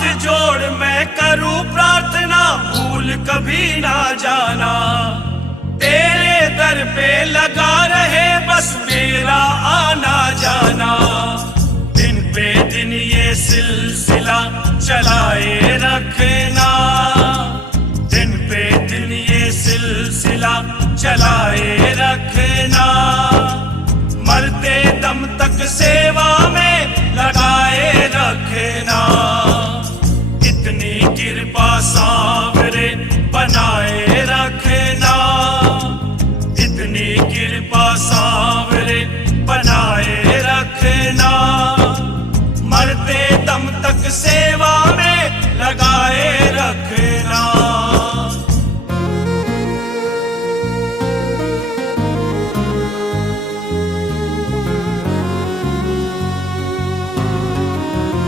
हाथ जोड़ मैं करूं प्रार्थना, भूल कभी ना जाना। तेरे दर पे लगा रहे बस मेरा आना जाना। दिन पे दिन ये सिलसिला चलाए रखना, दिन पे दिन ये सिलसिला चलाए रखना। मरते दम तक सेवा में लगाए रखना। इतनी कृपा सांवरे बनाए रखना, इतनी कृपा सांवरे बनाए रखना। मरते दम तक सेवा में लगाए रखना।